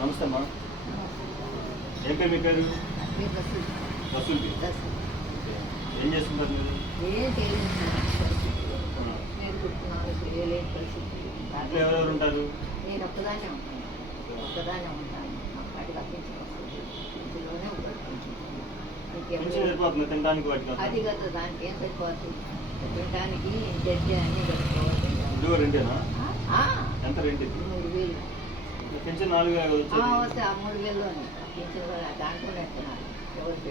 నమస్తే అమ్మా. ఏం పేరు మీ పేరు? వసూల్కి. ఏం చేస్తుంటారు మీరు? ఇంట్లో ఎవరెవరు ఉంటారు? నేను ఒక్కదాన్నే ఉంటాను. అక్కడికి ఇంట్లోనే సరిపోతుంది తినడానికి వాటికి? అది కదా, దానికి ఏం సరిపోతుంది తినడానికి. జడ్జి అన్నీ కట్టుకోవాలి. ఇంట్లో రెండేనా? ఎంత రెంట్? 3000. పెన్షన్ 4000 వస్తే ఆ 3000లోనే పెన్షన్ దాంట్లోనే ఎత్తున్నారు.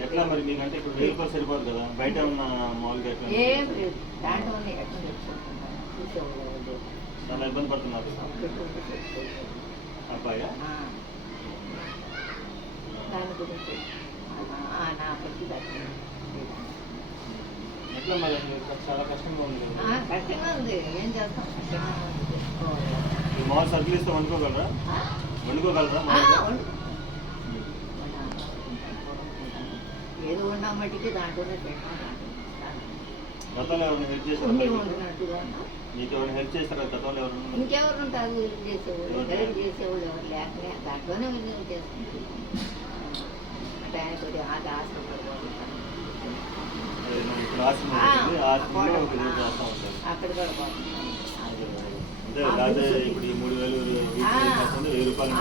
ఎట్లా మరి మీకంటే ఇప్పుడు 1000 రూపాయలు సరిపోదు కదా, బయట ఉన్న మామూలుగా ఎట్లా? ఏం లేదు, దాంట్లోనే ఎట్లా తెచ్చుకుంటున్నారు. చూసేవాళ్ళు చాలా ఇబ్బంది పడుతున్నారు అబ్బాయా? దాని గురించి నా పరిస్థితి ఎట్లా మరి చాలా కష్టంగా ఉంది. కష్టంగా ఉంది, ఏం చేస్తాం, కష్టంగా ఉంది. మామూలు సరుకులు ఇస్తే వండుకోగలరా? ఏదో ఉన్న మట్టికి దాంట్లోనే గతంలో ఎవరైనా హెల్ప్ చేశారు? మీకు ఎవరైనా హెల్ప్ చేస్తారా గతంలో? ఎవరైనా ఇంకెవరు ఉంటారు హెల్ప్ చేసేవాళ్ళు ఎవరు లేకనే దాంట్లోనే వినియోగం చేసుకుంటున్నాం. అంటే ఆయన కొద్దిగా అక్కడ కూడా పోతున్నాం. ఇప్పుడు ఈ 3000 రూపాయలు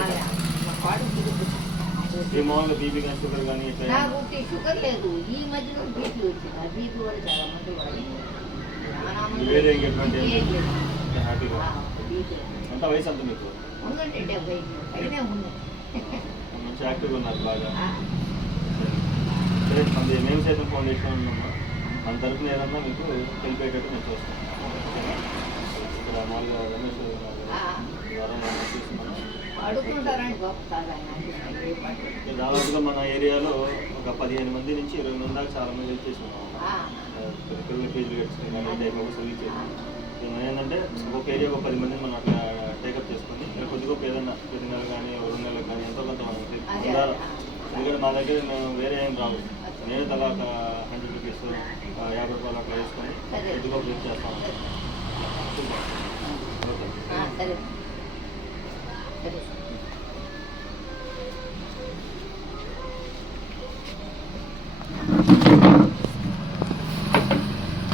మామూలుగా బీపీ కానీ షుగర్ కానీ నాకు షుగర్ లేదు, ఈ మధ్యలో బీపీ వచ్చింది. ఆ బీపీ కూడా చాలా మంది ఎంత వయసు అంత మీకు? ఉందండి 70 అయినా ఉంది. మంచి యాక్టివ్గా ఉన్నారు బాగా. సరే, మేము సైతం ఫౌండేషన్ ఉన్నామా, మన తరఫున ఏదన్నా మీకు హెల్ప్ అయ్యేటట్టు మేము చూస్తాం. ఇక్కడ మామూలుగా రమేష్ దాదాపుగా మన ఏరియాలో ఒక 15 మంది నుంచి 20 మంది దాకా చాలా మంది హెల్ప్ చేసినాం. పిల్లలు ఫీజులు కట్టించుకుని సర్వీస్ చేసాం. మనం ఏంటంటే ఒక ఏరియా ఒక 10 మందిని మనం అట్లా టేకప్ చేసుకుని కొద్దిగా ఏదైనా 10 నెలలు కానీ 2 నెలలకు కానీ ఎంతో కొంత మనం ఉండాలి. ఎందుకంటే మా దగ్గర మేము వేరే ఏం రావు. నేను తలా 100 రూపీస్ 50 రూపాయలు అట్లా వేసుకొని కొద్దిగా హెల్ప్ చేస్తాం. సరే.